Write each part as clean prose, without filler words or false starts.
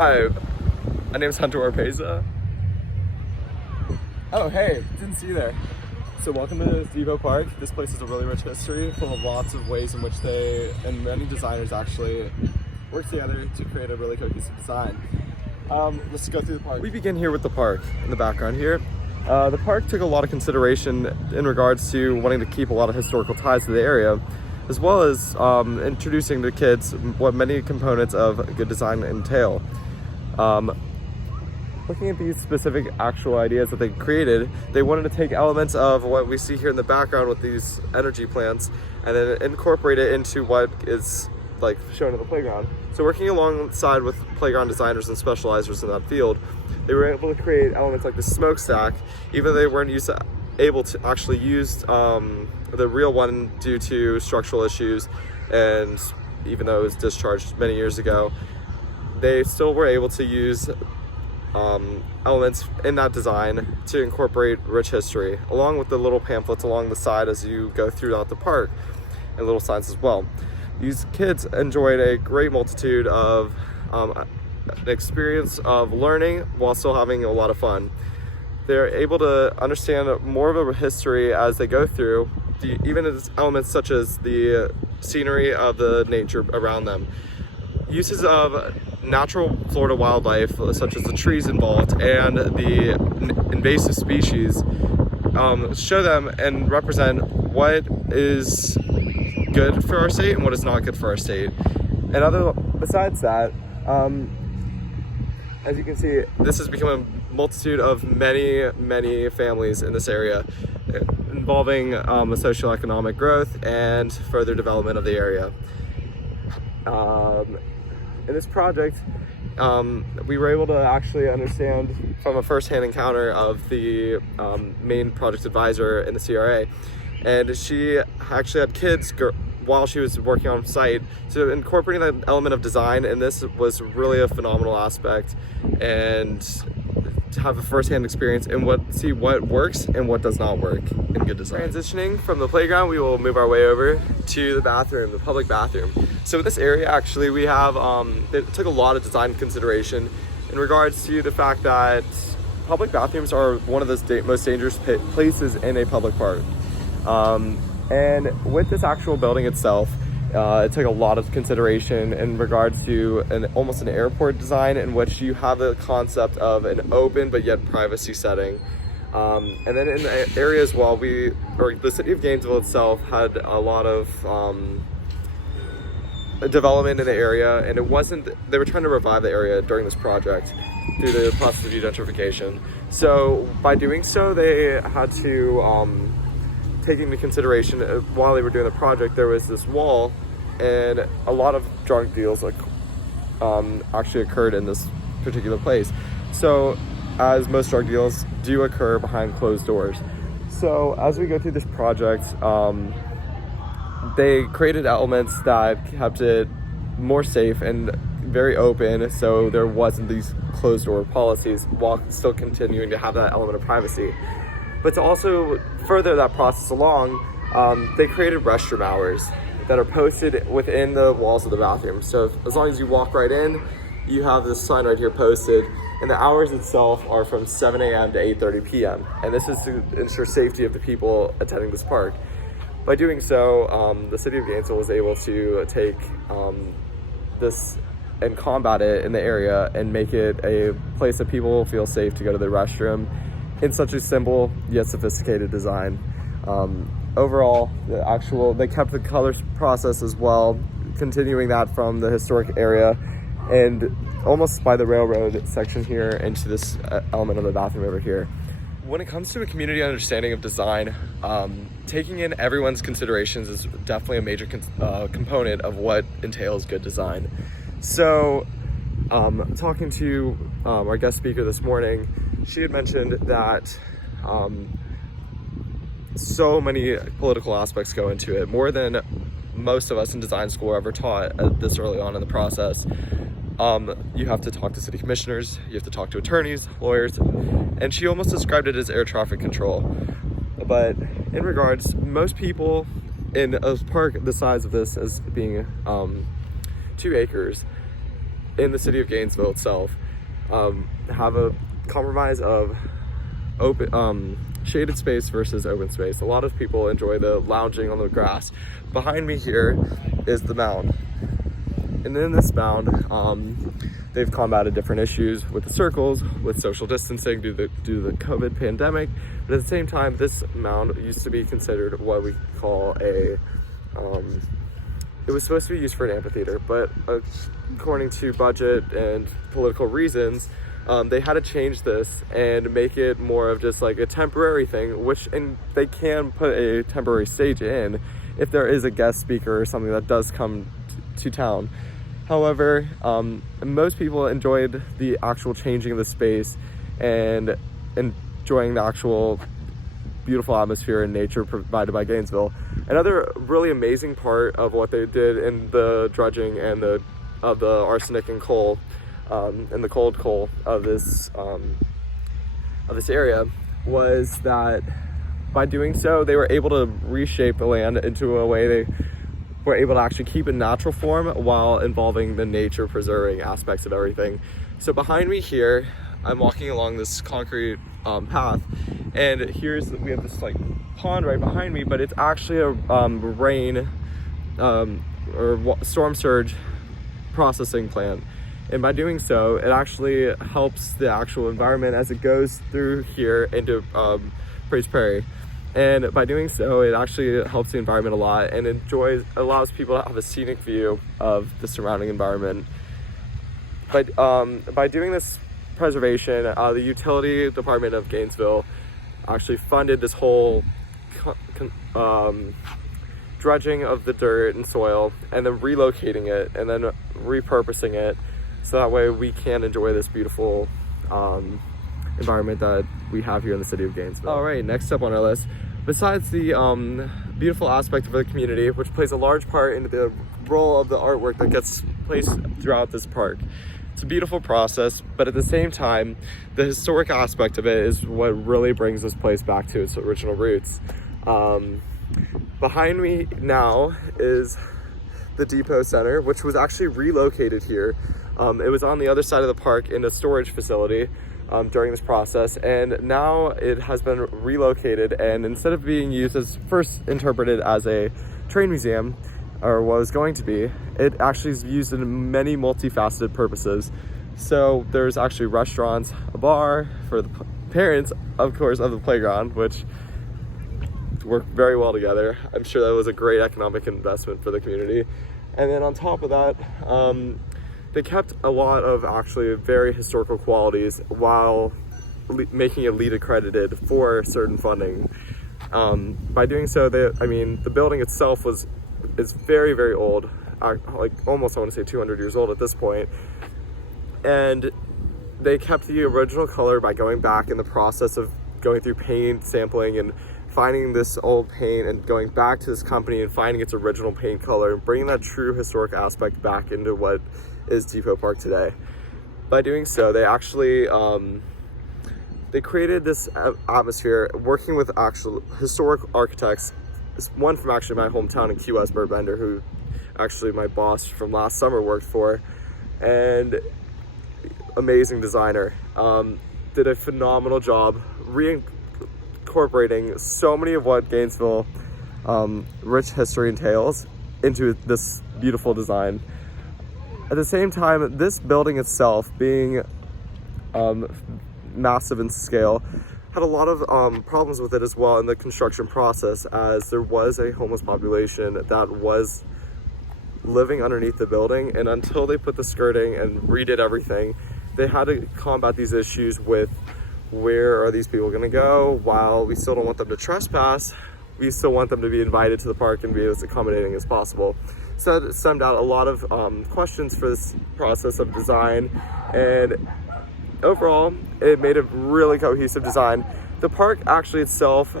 Hi, my name is Hunter Orpeza. Oh, hey, didn't see you there. So welcome to Depot Park. This place has a really rich history, full of lots of ways in which they, and many designers actually, work together to create a really cohesive design. Let's go through the park. We begin here with the park in the background here. The park took a lot of consideration in regards to wanting to keep a lot of historical ties to the area, as well as introducing to kids what many components of good design entail. Looking at these specific actual ideas that they created, they wanted to take elements of what we see here in the background with these energy plants and then incorporate it into what is like shown in the playground. So working alongside with playground designers and specializers in that field, they were able to create elements like the smokestack, even though they weren't able to actually use the real one due to structural issues, and even though it was discharged many years ago, they still were able to use elements in that design to incorporate rich history, along with the little pamphlets along the side as you go throughout the park, and little signs as well. These kids enjoyed a great multitude of an experience of learning while still having a lot of fun. They're able to understand more of a history as they go through, even as elements such as the scenery of the nature around them. Uses of natural Florida wildlife, such as the trees involved and the invasive species, show them and represent what is good for our state and what is not good for our state. And besides that, as you can see, this has become a multitude of many families in this area, involving a socioeconomic growth and further development of the area. In this project, we were able to actually understand from a first-hand encounter of the main project advisor in the CRA, and she actually had kids while she was working on site, so incorporating that element of design, and this was really a phenomenal aspect, and to have a first-hand experience and see what works and what does not work in good design. Transitioning from the playground, we will move our way over to the bathroom, the public bathroom. So in this area, actually, we have, it took a lot of design consideration in regards to the fact that public bathrooms are one of the most dangerous places in a public park. And with this actual building itself, it took a lot of consideration in regards to almost an airport design in which you have the concept of an open but yet privacy setting. And then in the area as well, the city of Gainesville itself had a lot of development in the area, and they were trying to revive the area during this project through the process of gentrification. So by doing so, they had to take into consideration while they were doing the project, there was this wall, and a lot of drug deals actually occurred in this particular place. So as most drug deals do occur behind closed doors. So as we go through this project, they created elements that kept it more safe and very open, so there wasn't these closed door policies while still continuing to have that element of privacy. But to also further that process along, they created restroom hours that are posted within the walls of the bathroom. So as long as you walk right in, you have this sign right here posted, and the hours itself are from 7 a.m. to 8:30 p.m. And this is to ensure safety of the people attending this park. By doing so, the city of Gainesville was able to take this and combat it in the area and make it a place that people feel safe to go to the restroom in such a simple yet sophisticated design. Overall, they kept the color process as well, continuing that from the historic area and almost by the railroad section here into this element of the bathroom over here. When it comes to a community understanding of design, taking in everyone's considerations is definitely a major component of what entails good design. So, talking to our guest speaker this morning, she had mentioned that so many political aspects go into it, more than most of us in design school ever taught this early on in the process. You have to talk to city commissioners, you have to talk to attorneys, lawyers, and she almost described it as air traffic control. But in regards, most people in a park the size of this as being 2 acres, in the city of Gainesville itself have a compromise of open shaded space versus open space. A lot of people enjoy the lounging on the grass. Behind me here is the mound, and in this mound they've combated different issues with the circles, with social distancing due to the COVID pandemic. But at the same time, this mound used to be considered what we call a it was supposed to be used for an amphitheater, but according to budget and political reasons, they had to change this and make it more of just like a temporary thing, and they can put a temporary stage in if there is a guest speaker or something that does come to town. However, most people enjoyed the actual changing of the space and enjoying the actual beautiful atmosphere and nature provided by Gainesville. Another really amazing part of what they did in the dredging and of the arsenic and coal and the cold coal of this area was that by doing so, they were able to reshape the land into a way they were able to actually keep a natural form while involving the nature preserving aspects of everything. So behind me here, I'm walking along this concrete path, and we have this like pond right behind me, but it's actually a rain or storm surge processing plant. And by doing so, it actually helps the actual environment as it goes through here into Praise Prairie. And by doing so, it actually helps the environment a lot and allows people to have a scenic view of the surrounding environment. But by doing this preservation, the utility department of Gainesville actually funded this whole dredging of the dirt and soil, and then relocating it and then repurposing it so that way we can enjoy this beautiful environment that we have here in the city of Gainesville. All right, next up on our list, besides the beautiful aspect of the community, which plays a large part into the role of the artwork that gets placed throughout this park. It's a beautiful process, but at the same time, the historic aspect of it is what really brings this place back to its original roots. Behind me now is the Depot Center, which was actually relocated here. It was on the other side of the park in a storage facility during this process, and now it has been relocated, and instead of being used as first interpreted as a train museum, or was going to be, it actually is used in many multifaceted purposes. So there's actually restaurants, a bar for the parents, of course, of the playground, which work very well together. I'm sure that was a great economic investment for the community. And then on top of that, they kept a lot of actually very historical qualities while making it LEED accredited for certain funding. By doing so, the building itself is very, very old, like almost, I want to say 200 years old at this point. And they kept the original color by going back in the process of going through paint sampling and finding this old paint and going back to this company and finding its original paint color and bringing that true historic aspect back into what is Depot Park today. By doing so, they actually they created this atmosphere working with actual historic architects. One from actually my hometown in Key West, Bert Bender, who actually my boss from last summer worked for, and amazing designer. Did a phenomenal job reincorporating so many of what Gainesville rich history entails into this beautiful design. At the same time, this building itself, being massive in scale, had a lot of problems with it as well in the construction process, as there was a homeless population that was living underneath the building, and until they put the skirting and redid everything, they had to combat these issues with where are these people going to go. While we still don't want them to trespass, we still want them to be invited to the park and be as accommodating as possible. So that summed out a lot of questions for this process of design, and overall it made a really cohesive design. The park actually itself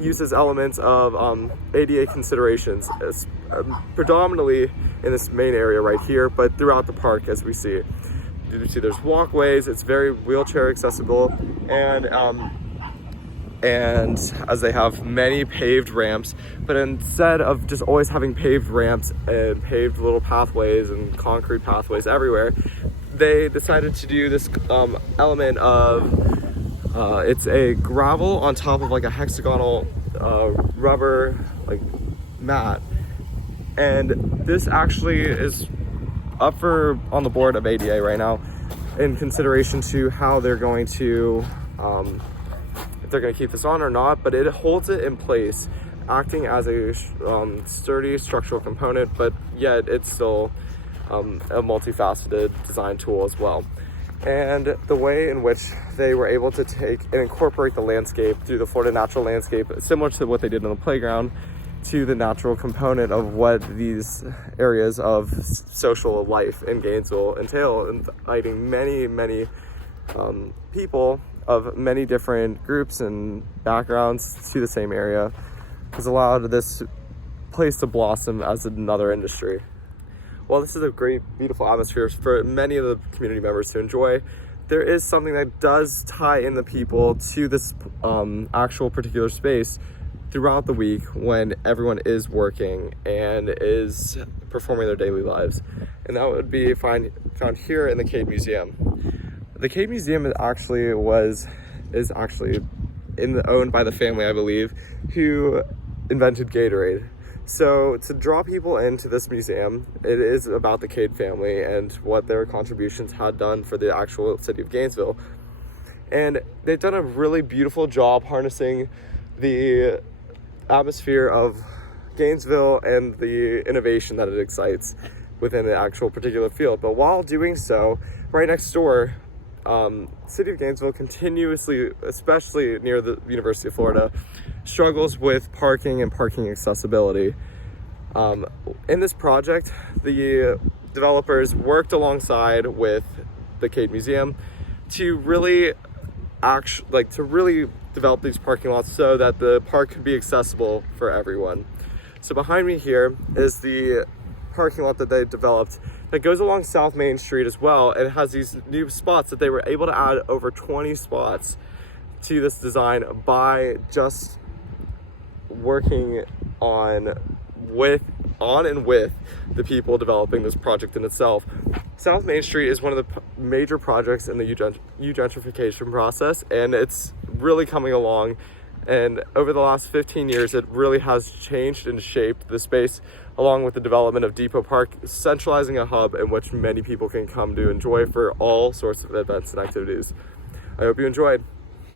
uses elements of ADA considerations, predominantly in this main area right here, but throughout the park as we see. You see there's walkways, it's very wheelchair accessible, and and as they have many paved ramps, but instead of just always having paved ramps and paved little pathways and concrete pathways everywhere, they decided to do this element of it's a gravel on top of like a hexagonal rubber like mat, and this actually is up for on the board of ADA right now in consideration to how they're going to if they're going to keep this on or not, but it holds it in place, acting as a sturdy structural component, but yet it's still a multifaceted design tool as well. And the way in which they were able to take and incorporate the landscape through the Florida natural landscape, similar to what they did on the playground, to the natural component of what these areas of social life in Gainesville entail, inviting many people of many different groups and backgrounds to the same area, has allowed this place to blossom as another industry. While this is a great, beautiful atmosphere for many of the community members to enjoy, there is something that does tie in the people to this actual particular space throughout the week when everyone is working and is performing their daily lives. And that would be found here in the Cade Museum. The Cade Museum is actually owned by the family, I believe, who invented Gatorade. So to draw people into this museum, it is about the Cade family and what their contributions had done for the actual city of Gainesville. And they've done a really beautiful job harnessing the atmosphere of Gainesville and the innovation that it excites within the actual particular field. But while doing so, right next door, city of Gainesville continuously, especially near the University of Florida, struggles with parking and parking accessibility. In this project, the developers worked alongside with the Cade Museum to really develop these parking lots so that the park could be accessible for everyone. So behind me here is the parking lot that they developed that goes along South Main Street as well, and it has these new spots that they were able to add over 20 spots to this design by just working on and with the people developing this project in itself. South Main Street is one of the major projects in the gentrification process, and it's really coming along. And over the last 15 years, it really has changed and shaped the space, along with the development of Depot Park, centralizing a hub in which many people can come to enjoy for all sorts of events and activities. I hope you enjoyed.